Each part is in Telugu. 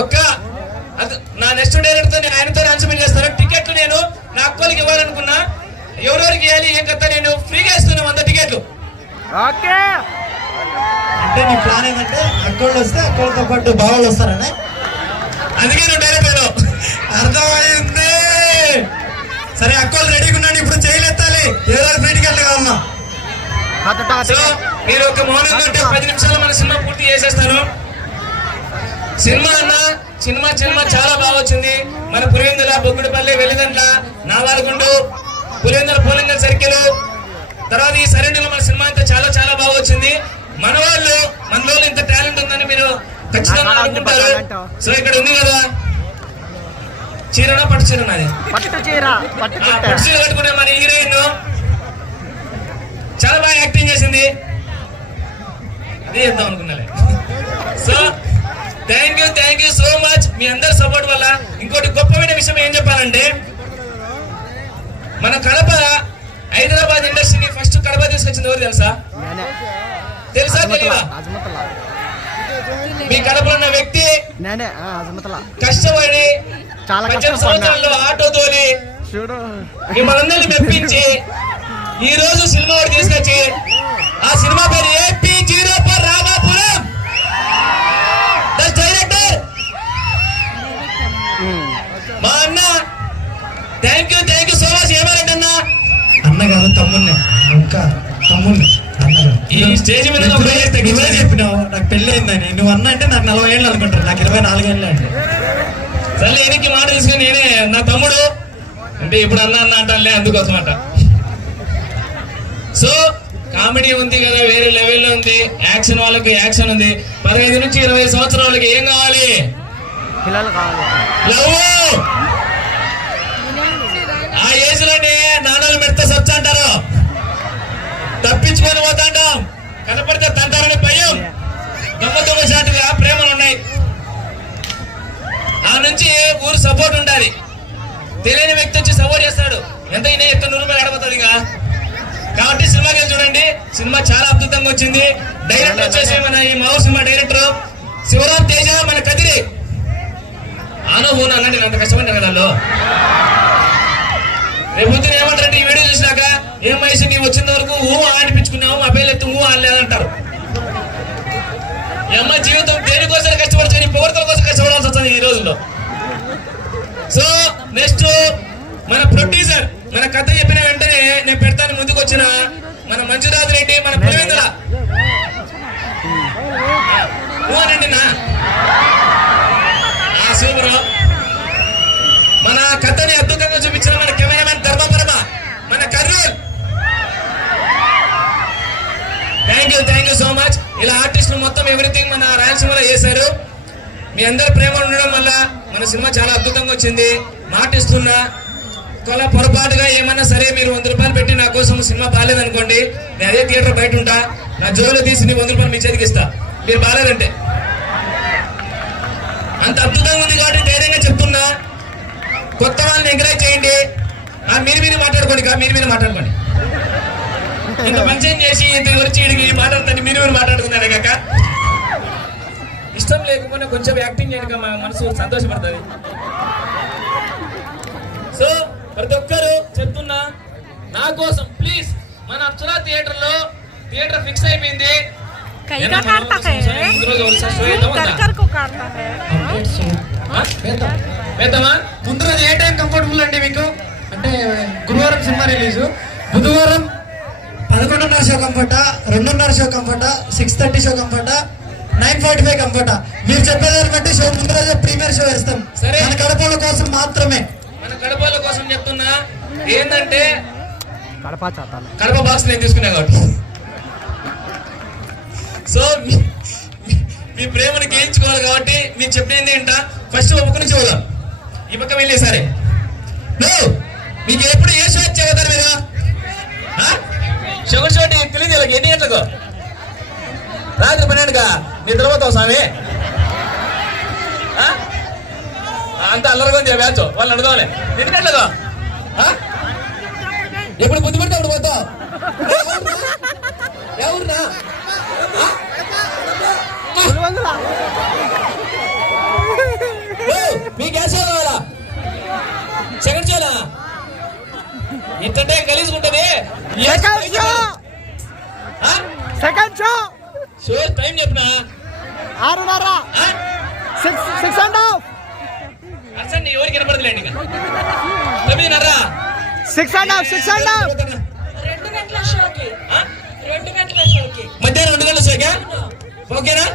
ఒక్క నా నెక్స్ట్ డైరెక్టర్ తో ఆయనతో అనౌన్స్మెంట్ చేస్తాను. టికెట్లు నేను నా అక్కలకి ఇవ్వాలనుకున్నా, ఎవరెవరికి ఇవ్వాలి ఏం కదా నేను ఫ్రీగా ఇస్తున్నా 100 టికెట్లు. అంటే నీ ప్లాన్ ఏంటంటే అక్కళ్ళు వస్తే అక్కలతో పాటు బావాళ్ళు వస్తారనే, అందుకే నువ్వు డైరెక్టర్. అర్థమైంది. సరే అక్కలు రెడీగా ఉన్నాడు, ఇప్పుడు చేయలేత్తాలి. ఏదో ఫ్రీ టికెట్లు కావాలన్నా. సో మీరు ఒక మౌనంగా ఉంటే 10 నిమిషాలు మన సినిమా పూర్తి చేసేస్తాను. సినిమా అన్న సినిమా చాలా బాగా వచ్చింది. మన పులివెందుల, బొగ్గుడిపల్లి, వెల్లిదండ్ల, నావాలగుండు, పులివెందుల పోలింగ సర్కిల్, తర్వాత ఈ సరైన మన సినిమా అంతా చాలా బాగా వచ్చింది. మనలో ఇంత టాలెంట్ ఉందని మీరు ఖచ్చితంగా అనుకుంటారు. సో ఇక్కడ ఉంది కదా చీరనా పట్టు చీర, నాది పట్టు చీర కట్టుకునే మన హీరోయిన్ చాలా బాగా యాక్టింగ్ చేసింది. అదే చేద్దాం అనుకున్నాలే. So thank you so much మీ అందరి సపోర్ట్ వల్ల. ఇంకోటి గొప్పమైన విషయం ఏం చెప్పాలంటే, మన కడప హైదరాబాద్ ఇండస్ట్రీని ఫస్ట్ కడప తీసుకొచ్చింది ఎవరు తెలుసా తెలియదా? మీ కడపలో ఉన్న వ్యక్తి కష్టపడి 18 సంవత్సరాల్లో ఆటో తోలి మిమ్మల్ని మెప్పించి ఈ రోజు సినిమా తీసుకొచ్చి, ఆ సినిమా పేరు AP0 ఫర్ రామాపురం. డైరెక్టర్ మా అన్న. Thank you so much. ఏమారండి అన్న కాదు తమ్ముడిని, ఇంకా తమ్ముడిని అన్నగా ఈ స్టేజ్ మీద చెప్పినావు. నాకు పెళ్లి అయిందని నువ్వు అన్న అంటే నాకు 40 ఏళ్ళు అనుకుంటారు, నాకు 24 ఏళ్ళు అంటే. సరే ఎనికి మాట తీసుకుని నేనే నా తమ్ముడు అంటే ఇప్పుడు అన్న అంటానులే, అందుకోసం అంట. సో కామెడీ ఉంది కదా, వేరే లెవెల్లో ఉంది. యాక్షన్ వాళ్ళకి యాక్షన్ ఉంది. 15 నుంచి 20 సంవత్సరాల వాళ్ళకి ఏం కావాలి? లవ్. ఆ ఏజ్ లోనే నాన్నలు మెడత సచ్చ అంటారు, తప్పించుకొని పోతాంటాం, కనపడితే తంటారని భయం, దొంగ షాటుగా ప్రేమలు ఉన్నాయి. ఆ నుంచి ఊరు సపోర్ట్ ఉండాలి. తెలియని వ్యక్తి వచ్చి సపోర్ట్ చేస్తాడు, ఎంత అయినా ఎంత నూరు ఆడబోతుంది ఇక. కాబట్టి సినిమాకి వెళ్ళి చూడండి. సినిమా చాలా అద్భుతంగా వచ్చింది. డైరెక్టర్ వచ్చేసి మన ఈ మావు సినిమా డైరెక్టర్ శివరాం తేజ, మన కదిరి. ఆనో హోనా అన్న, నేను అంత కష్టపడ్డా కదా. రేపు పొద్దున ఏమంటారంటే ఈ వీడియో చూసినాక, ఏం వయసు నీవు వచ్చిన వరకు అనిపించుకున్నావు, మా పేర్లు ఎత్తు అనలేదంటారు. ఈ అమ్మ జీవితం దేనికోసం కష్టపడుతుంది, పొగడతల కోసం కష్టపడాల్సి వస్తుంది ఈ రోజుల్లో. సో నెక్స్ట్ మన ప్రొడ్యూసర్ మన కథ చెప్పిన వెంటనే నేను పెడతాను ముందుకు వచ్చిన మన మంజునాథ్ రెడ్డి, మన పులివెందుల రండి నా సూపర్. మన కథని అద్భుతంగా చూపించిన మన కెమెరామెన్ ధర్మపరమ, మన Kurnool. Thank you so much. ఇలా ఆర్టిస్టులు మొత్తం ఎవ్రీథింగ్ మన రాయలసీమలో చేశారు. మీ అందరి ప్రేమ ఉండడం వల్ల మన సినిమా చాలా అద్భుతంగా వచ్చింది. మాటిస్తున్నా ఒకవేళ పొరపాటుగా ఏమన్నా సరే మీరు 100 రూపాయలు పెట్టి నా కోసం సినిమా బాగాలేదనుకోండి, నేను అదే థియేటర్ బయట ఉంటా, నా జోలో తీసి నీ 100 రూపాయలు మీ చేతికి ఇస్తా, మీరు బాగాలేదంటే. అంత అద్భుతంగా ఉంది కాబట్టి ధైర్యంగా చెప్తున్నా, కొత్త వాళ్ళని ఎంకరేజ్ చేయండి. మీరు మాట్లాడుకోండి. ఇంత పంచం చేసి ఇంత గురించి ఇడికి మాట్లాడుతుంది, మీరు మాట్లాడుకున్నారే కాక. ఇష్టం లేకపోయినా కొంచెం యాక్టింగ్ చేయక మా మనసు సంతోషపడుతుంది. సో ప్రతి ఒక్కరు చెప్తున్నా, నా కోసం ప్లీజ్ మన అప్సరా థియేటర్ ఫిక్స్ అయిపోయింది. ముందు రోజు ఏ టైం కంఫర్టబుల్ అండి మీకు? అంటే గురువారం సినిమా రిలీజ్, బుధవారం 11:30 షో కంఫర్టా, 2:30 షో కంఫర్టా, 6:30 షో కంఫర్టా, 9:45 కంఫర్టా? మీరు చెప్పేదాన్ని బట్టి షో ముందు రోజు ప్రీమియర్ షో వేస్తాం. సరే, మన కడపల కోసం మాత్రమే. మన కడపల కోసం చెప్తున్నా ఏంటంటే కడప బాక్స్ నేను తీసుకున్నా కాబట్టి. సో మీ ప్రేమను గెయించుకోవాలి కాబట్టి మీకు చెప్పినది ఏంట, ఫస్ట్ ఒక నుంచి పోదాం, ఈ పక్క వెళ్ళే సరే. మీకు ఎప్పుడు ఏ షో వచ్చేవారు మీరు? షుగర్ షోటి తెలియదు ఎన్ని గంటలకు? రాత్రి 12గా నిద్రపోతావు స్వామి. అంత అల్లరిగా ఉంది ఆ బ్యాచ్, వాళ్ళు అడగాలి. ఎన్ని గంటలకు? ఎప్పుడు బుద్ధి పడితే అప్పుడు పోతావు. ఎవరున్నా సెకండ్ షోలా ఇంతంటే గలీజుకుంటది. సెకండ్ షో షో టైం చెప్పినా 6:30 6:30 అసలు నీ ఎవరికి వినపడదులేండి. 9:30 6:30 2 గంటల షోకి మధ్యాహ్నం 2 గంటల షోకా? ఓకేనా?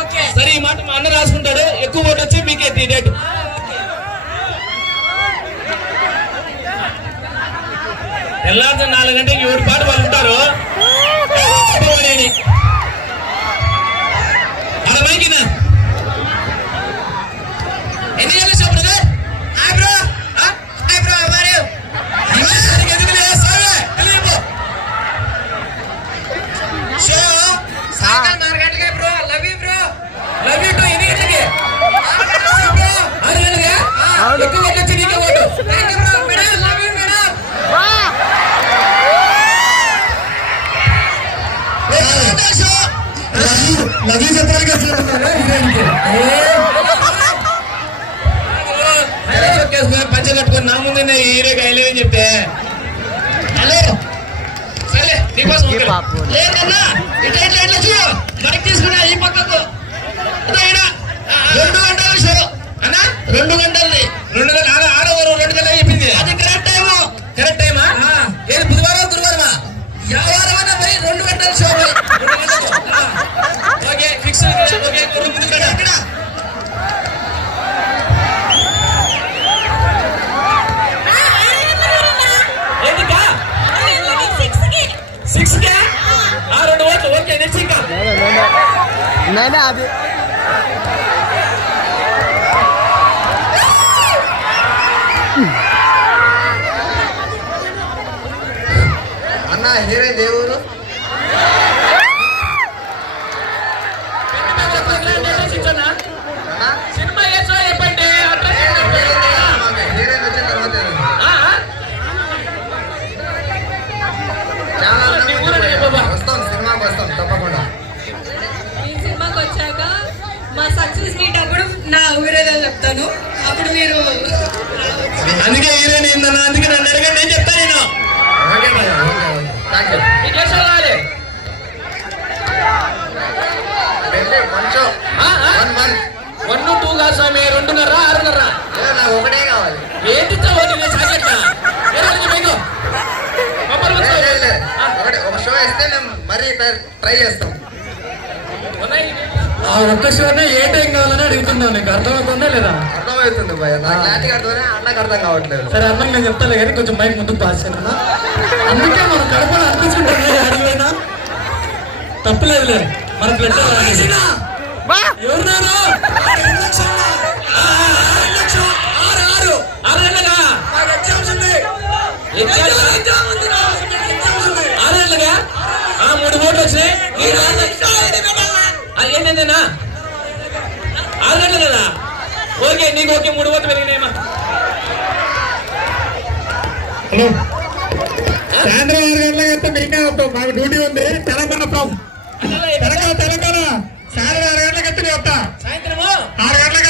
ఓకే. సరే ఈ మాట మా అన్న రాసుకుంటాడు. ఎక్కువ ఓటు వచ్చి మీకే డేట్. తెల్లారి 4 గంటలకి 7 పాటు వాళ్ళు ఉంటారు. అరమైకినా ఎన్ని గంటల show brother? Hi bro. Hi bro. మరి ఎందుకు లేదు షో సాయంకాలం 4 గంటలకే bro. Love you bro. Love you to. ఎన్ని గంటలకి? 6 గంటలకే. ఎక్కువ ఓట్లు వచ్చి నీకే vote. Thank you bro. Madam love you madam. Luggage చెప్పడానికి పంచ కట్టుకొని నా ముందు హీరో గైలేదని చెప్తే హలో సరే నీకోసం లేదన్నా ఇట్లా ఇట్లా ఇట్లా చూ బైక్ తీసుకున్నా ఈ పక్కకు 2 గంటల షో అన్నా 2 గంటలది 2 గంటల 2 గంటలు చెప్పింది. అది కరెక్ట్ టైము. కరెక్ట్ టైమా? ఏది బుధవారం గురువారమా? ఎవరు పోయి 2 గంటల షో 2 గంటలు. Okay fix. ఓకే ఇక్కడ ఏంటికా 6 కే 2 ఓట్లు. ఓకే నెక్స్ట్ ఇంకా నేనే అది అన్న హీరో దేవుడు సినిమా ఏ షో చెప్పండి. హీరోయిన్ వచ్చిన తర్వాత వస్తాం సినిమాకి వస్తాం తప్పకుండా. ఈ సినిమాకి వచ్చాక మా సక్సెస్ మీట్ అప్పుడు నా ఊరేదో చెప్తాను. అప్పుడు మీరు అందుకే హీరోయిన్ ఏందన్నా. అందుకే నన్ను అడగండి నేను చెప్తాను. నేను ఓకే భయ్యా, ఓకే, ఓకే. Thank you. ఈ దేశం కావాలి. వెళ్ళి కొంచెం 1 2 కాదు స్వామి. 2:30 6:30 నాకు ఒకటే కావాలి. ఏంటి సాకెట్లా లేదు, లేదు. ఒక షో ఇస్తే మేము మరీ ట్రై చేస్తాం. ఆ ఒక్క షోనే ఏ టైం కావాలని అడుగుతున్నావు. నీకు అర్థమవుతుందా లేదా? అర్థమవుతుంది భయ్య. నాకు క్లారిటీ అర్థమే, అన్నకు అర్థం కావట్లేదు. సరే అన్నం నేను చెప్తాను కానీ కొంచెం మైక్ ముందుకు పాస్ చేయను. అందుకే మనం కడపలో అనిపించుకుంటాం. అడిగిపోయినా తప్పలేదులే. మన బ్లడ్ ఎవరున్నారు? 6 గంటలకా? 6 గంటలకా? 3 ఓట్లు వచ్చినాయి. ఏంటంటేనా 6 గంటలు కదా? ఓకే నీకు ఓకే 3 ఓట్లు పెరిగినాయమ్మా. హలో సాయంత్రం 6 గంటలకు అయితే మీకే వస్తాం. మాకు డ్యూటీ ఉంది. తెలంగాణ తెలంగాణ సాయంత్రం 6 గంటలకు అయితే నేను వస్తా. సాయంత్రము 6 గంటలకు